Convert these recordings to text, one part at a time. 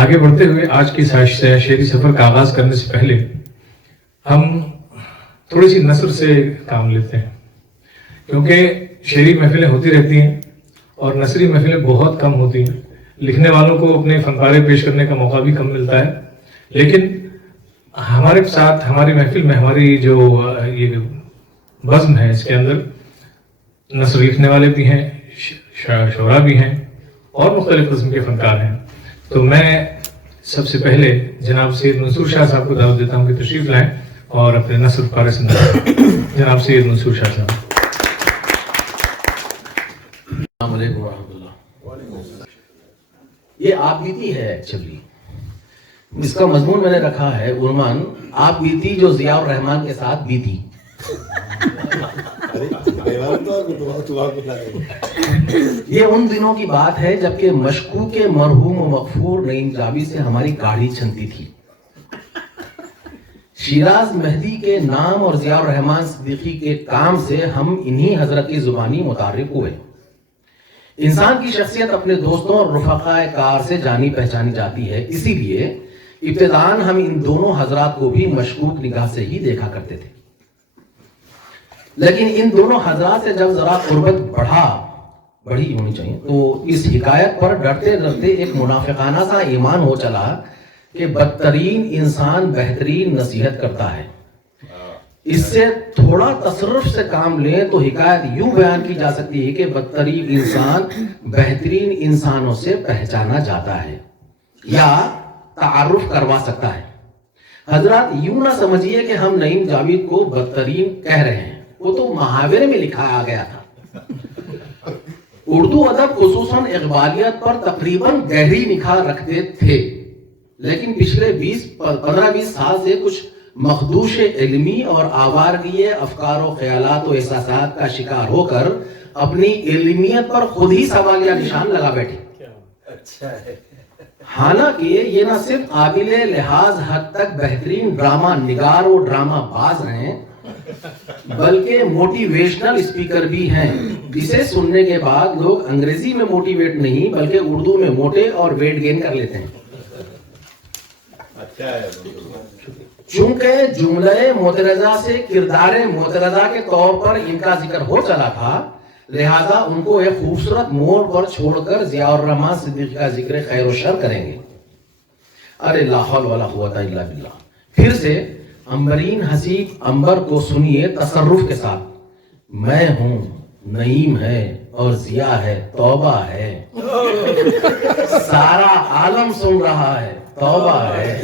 آگے بڑھتے ہوئے آج کی شعری سفر کا آغاز کرنے سے پہلے ہم تھوڑی سی نثر سے کام لیتے ہیں، کیونکہ شعری محفلیں ہوتی رہتی ہیں اور نثری محفلیں بہت کم ہوتی ہیں. لکھنے والوں کو اپنے فن پارے پیش کرنے کا موقع بھی کم ملتا ہے، لیکن ہمارے ساتھ ہماری محفل میں ہماری جو یہ بزم ہے اس کے اندر نثر لکھنے والے بھی ہیں، شعراء بھی ہیں اور مختلف قسم کے فنکار ہیں. تو میں سب سے پہلے جناب سید منصور شاہ صاحب کو دعوت دیتا ہوں کہ تشریف لائیں اور اپنے نثر پارے سنائیں. جناب سید منصور شاہ صاحب. السلام علیکم ورحمۃ اللہ. یہ آپ بیتی ہے ایکچولی، اس کا مضمون میں نے رکھا ہے عنوان آپ بیتی جو ضیاء الرحمان کے ساتھ بیتی. یہ ان دنوں کی بات ہے جبکہ مشکوک مرحوم و مغفور نعیم جاوید سے ہماری گاڑی چھنتی تھی. شیراز مہدی کے نام اور ضیاء الرحمان صدیقی کے کام سے ہم انہی حضرت کی زبانی متعارف ہوئے. انسان کی شخصیت اپنے دوستوں اور رفقائے کار سے جانی پہچانی جاتی ہے، اسی لیے ابتداءً ہم ان دونوں حضرات کو بھی مشکوک نگاہ سے ہی دیکھا کرتے تھے. لیکن ان دونوں حضرات سے جب ذرا قربت بڑھی ہونی چاہیے تو اس حکایت پر ڈرتے ڈرتے ایک منافقانہ سا ایمان ہو چلا کہ بدترین انسان بہترین نصیحت کرتا ہے. اس سے تھوڑا تصرف سے کام لیں تو حکایت یوں بیان کی جا سکتی ہے کہ بدترین انسان بہترین انسانوں سے پہچانا جاتا ہے یا تعارف کروا سکتا ہے. حضرات یوں نہ سمجھیے کہ ہم نعیم جاوید کو بدترین کہہ رہے ہیں، وہ تو محاورے میں لکھا آ گیا تھا. اردو ادب خصوصاً اقبالیت پر تقریباً گہری نگاہ رکھتے تھے، لیکن پچھلے 15-20 سال سے کچھ مخدوش علمی اور آوارگی افکار و خیالات و احساسات کا شکار ہو کر اپنی علمیت پر خود ہی سوالیہ نشان لگا بیٹھے. حالانکہ یہ نہ صرف قابل لحاظ حد تک بہترین ڈرامہ نگار و ڈرامہ باز ہیں بلکہ موٹیویشنل اسپیکر بھی ہیں، جسے سننے کے بعد لوگ انگریزی میں موٹیویٹ نہیں بلکہ اردو میں موٹے اور ویٹ گین کر لیتے ہیں. چونکہ جملہ معترضہ سے کردار معترضہ کے طور پر ان کا ذکر ہو چلا تھا، لہذا ان کو ایک خوبصورت موڑ پر چھوڑ کر ضیاء الرحمان صدیقی کا ذکر خیر و شر کریں گے. ارے لا حول ولا قوت الا باللہ. پھر سے عنبرین حسیب عنبر کو سنیے تصرف کے ساتھ. میں ہوں، نعیم ہے اور ضیاء ہے، توبہ ہے. سارا عالم سن رہا ہے، توبہ ہے.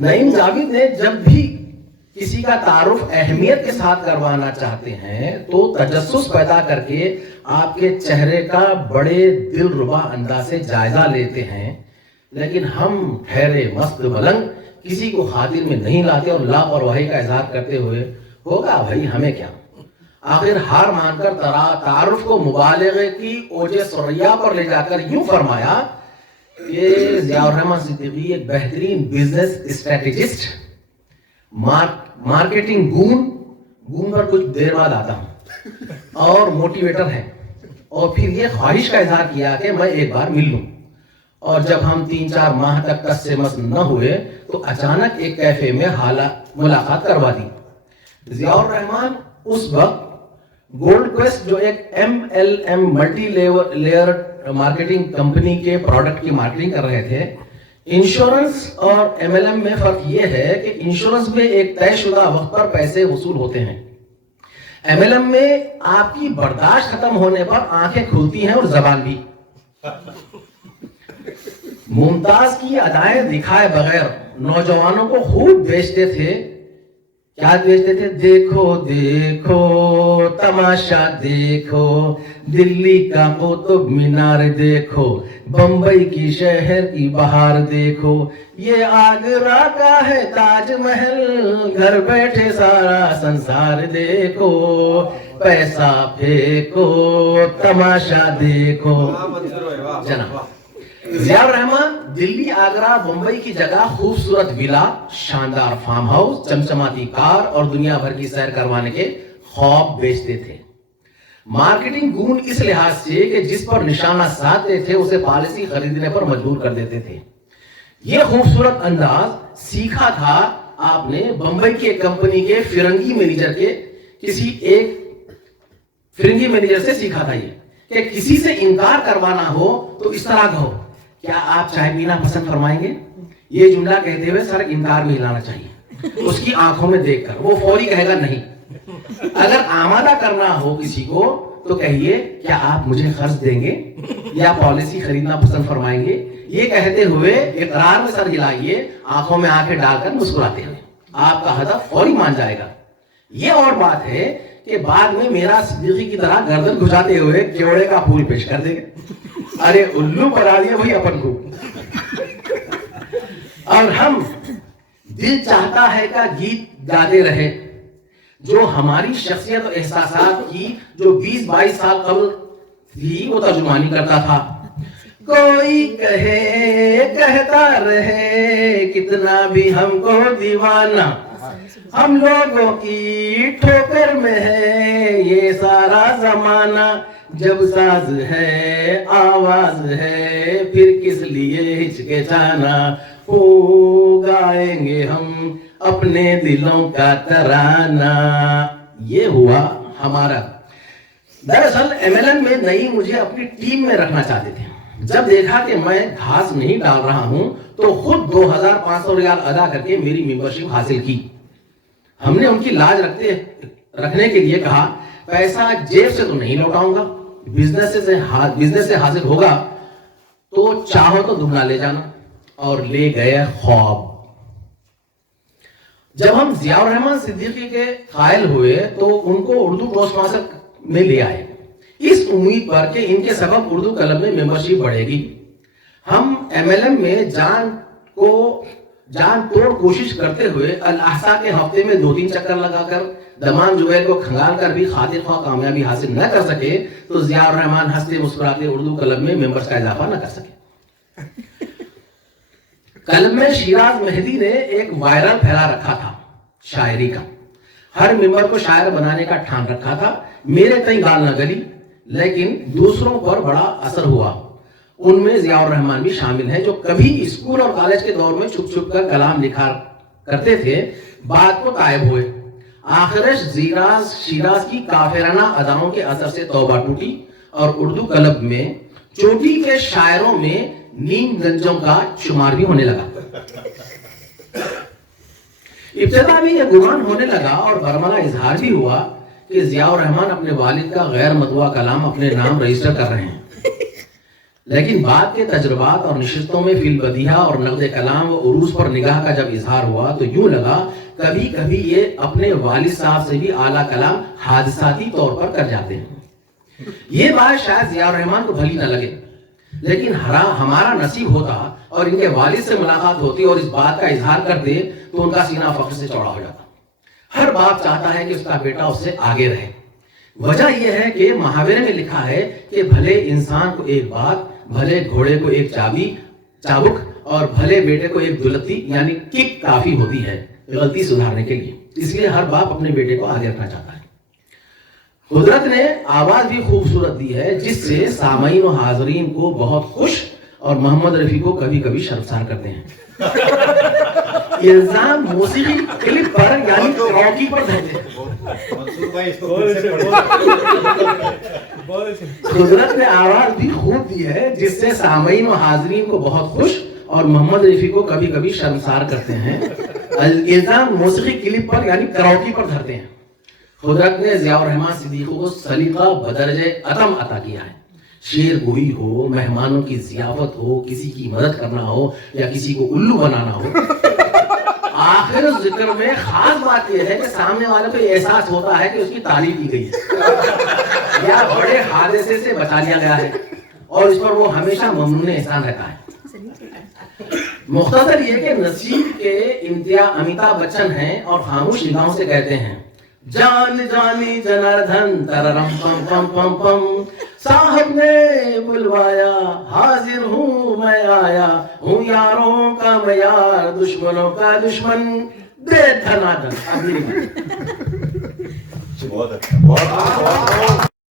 نعیم جاوید نے جب بھی کسی کا تعارف اہمیت کے ساتھ کروانا چاہتے ہیں تو تجسس پیدا کر کے آپ کے چہرے کا بڑے دلربا انداز سے جائزہ لیتے ہیں، لیکن ہم ٹھہرے مست ملنگ کسی کو خاطر میں نہیں لاتے اور لاپرواہی کا اظہار کرتے ہوئے ہوگا بھائی ہمیں کیا. آخر ہار مان کر تعارف کو مبالغے کی اوج ثریا پر لے جا کر یوں فرمایا کہ ضیاء الرحمان صدیقی ایک بہترین بزنس اسٹریٹجسٹ، مارکیٹنگ گون پر کچھ دیر بعد آتا ہوں اور موٹیویٹر ہے. اور پھر یہ خواہش کا اظہار کیا کہ میں ایک بار مل لوں. اور جب ہم 3-4 ماہ تک کس سے مس نہ ہوئے تو اچانک ایک کیفے میں ملاقات کروا دی. ضیاء الرحمان اس وقت گولڈ کویسٹ جو ایک MLM multi layer marketing company کے پروڈکٹ کی مارکیٹنگ کر رہے تھے. انشورنس اور MLM میں فرق یہ ہے کہ انشورنس میں ایک طے شدہ وقت پر پیسے وصول ہوتے ہیں، MLM میں آپ کی برداشت ختم ہونے پر آنکھیں کھلتی ہیں اور زبان بھی. ممتاز کی ادائیں دکھائے بغیر نوجوانوں کو خوب بیچتے تھے. کیا بیچتے تھے؟ دیکھو دیکھو تماشا دیکھو، دلی کا قطب مینار دیکھو، بمبئی کی شہر کی بہار دیکھو، یہ آگرہ کا ہے تاج محل، گھر بیٹھے سارا سنسار دیکھو، پیسہ پھینکو تماشا دیکھو. جناب ضیاء الرحمان دلی، آگرہ، بمبئی کی جگہ خوبصورت ولا، شاندار فارم ہاؤس، چمچماتی کار اور دنیا بھر کی سیر کروانے کے خواب بیچتے تھے. मार्केटिंग गुण इस लिहाज से कि जिस पर निशाना साधते थे उसे पॉलिसी खरीदने पर मजबूर कर देते थे। यह खूबसूरत अंदाज सीखा था आपने बंबई के कंपनी के फिरंगी मैनेजर से सीखा था ये कि किसी से इनकार करवाना हो तो इस तरह कहो, क्या आप चाय पीना पसंद फरमाएंगे? ये जुमला कहते हुए सर इनकार भी हिलाना चाहिए, उसकी आंखों में देखकर। वो फौरी कहेगा नहीं। अगर आमादा करना हो किसी को तो कहिए, क्या आप मुझे कर्ज देंगे या पॉलिसी खरीदना पसंद फरमाएंगे? ये कहते हुए इकरार में सर हिलाइए, आंखों में आंखें डालकर मुस्कुराते हुए। आपका हदफ फौरी मान जाएगा। ये और बात है कि बाद में मेरा सिद्दीकी की तरह गर्दन घुसाते हुए केवड़े का फूल पेश कर देंगे, अरे उल्लू बना दिया भाई अपन को। और हम दिल चाहता है का गीत गाते रहे, जो हमारी शख्सियत और एहसासात की जो 20-22 साल कबल थी वो तर्जुमानी करता था। कोई कहे कहता रहे कितना भी हमको दीवाना, हम लोगों की ठोकर में है ये सारा जमाना। जब साज है आवाज है फिर किस लिए हिचकिचाना, हो गाएंगे हम अपने दिलों का तराना। ये हुआ हमारा। दरअसल एमएलएन में नई मुझे अपनी टीम में रखना चाहते थे। जब देखा कि मैं घास नहीं डाल रहा हूं तो खुद 2500 रियाल अदा करके मेरी मेंबरशिप हासिल की। हमने उनकी लाज रखने के लिए कहा, पैसा जेब से तो नहीं लौटाऊंगा, बिजनेस से हासिल होगा तो चाहो तो दुगना ले जाना। और ले गए ख्वाब। जब हम जियाउर रहमान सिद्दीकी के कायल हुए तो उनको उर्दू टोस्टमास्टर में ले आए, इस उम्मीद पर कि इनके सबब उर्दू क्लब में मेंबरशिप बढ़ेगी। हम एमएलएम में जान तोड़ कोशिश करते हुए अल-अहसा के हफ्ते में 2-3 चक्कर लगाकर दमान जुबैर को खंगाल कर भी खातिर ख्वाह कामयाबी हासिल न कर सके तो जियाउर रहमान हंसते मुस्कुराते उर्दू क्लब में मेंबर्स का इजाफा न कर सके। क्लब में शिराज मेहदी ने एक वायरल फैला रखा था शायरी का। हर मेंबर को शायर बनाने का ठान रखा था। मेरे तई गाल न गली, लेकिन दूसरों पर बड़ा असर हुआ। उनमें जियाउर रहमान भी शामिल हैं, जो कभी स्कूल और कॉलेज के दौर में छुप छुप कर कलाम लिखा करते थे, बाद को गायब हुए। आखिरश शिराज की काफिराना अदाओं के असर से तौबा टूटी और उर्दू क्लब में चोटी के शायरों में नीम गंजों का शुमार भी होने लगा। इब्तिदा में यह गुमान होने लगा और बरमला इजहार भी हुआ कि जियाउर रहमान अपने वालिद का गैर मतबूआ कलाम अपने नाम रजिस्टर कर रहे हैं। लेकिन बाद के तजुर्बात और नशिस्तों में फिल बदिया और नक़्द कलाम व उरूज पर निगाह का जब इजहार हुआ तो यूं लगा कभी कभी ये अपने वालिद साहब से भी आला कलाम हादसाती तौर पर कर जाते हैं। ये बात शायद जियाउर रहमान को भली न लगे, लेकिन हमारा नसीब होता और इनके वालिद से मुलाकात होती और इस बात का इजहार करते तो उनका सीना फख्र से चौड़ा हो जाता। हर बाप चाहता है कि उसका बेटा उससे आगे रहे। वजह यह है कि मुहावरे में लिखा है कि भले इंसान को एक बात, भले घोड़े को एक चाबुक और भले बेटे को एक दुलत्ती यानी किक काफी होती है गलती सुधारने के लिए। इसलिए हर बाप अपने बेटे को आगे रखना चाहता है। कुदरत ने आवाज भी खूबसूरत दी है जिससे सामईन और हाजरीन को बहुत खुश और मोहम्मद रफी को कभी कभी शर्मसार करते हैं। इल्जाम मौसीकी क्लिप पर यानी रॉकी पर देते हैं। कुदरत ने आवाज भी खूब दी है जिससे सामईन और हाजरीन को बहुत खुश और मोहम्मद रफी को कभी कभी शर्मसार करते हैं। इल्जाम मौसीकी क्लिप पर यानी कराओकी पर धरते हैं। कुदरत ने जियाउर रहमान सिद्दीकी को सलीका बदरजे अतम अता किया है। शेर गोई हो, मेहमानों की जियाफत हो, किसी की मदद करना हो या किसी को उल्लू बनाना हो। आखिर जिक्र में खास बात यह है कि सामने वाले को एहसास होता है कि उसकी तारीफ की गई है या बड़े हादसे से बचा लिया गया है और इस पर वो हमेशा ममनून एहसान रहता है। मुख्तसर ये कि नसीब के इम्तियाज अमिताभ बच्चन हैं और खामोश निगाहों से कहते हैं, जान जानी जनार्दन तररम पम पम पम पम, साहब ने बुलवाया हाजिर हूँ मैं आया, हूँ यारों का मैं यार दुश्मनों का दुश्मन, दे धनाधन। बहुत अच्छा।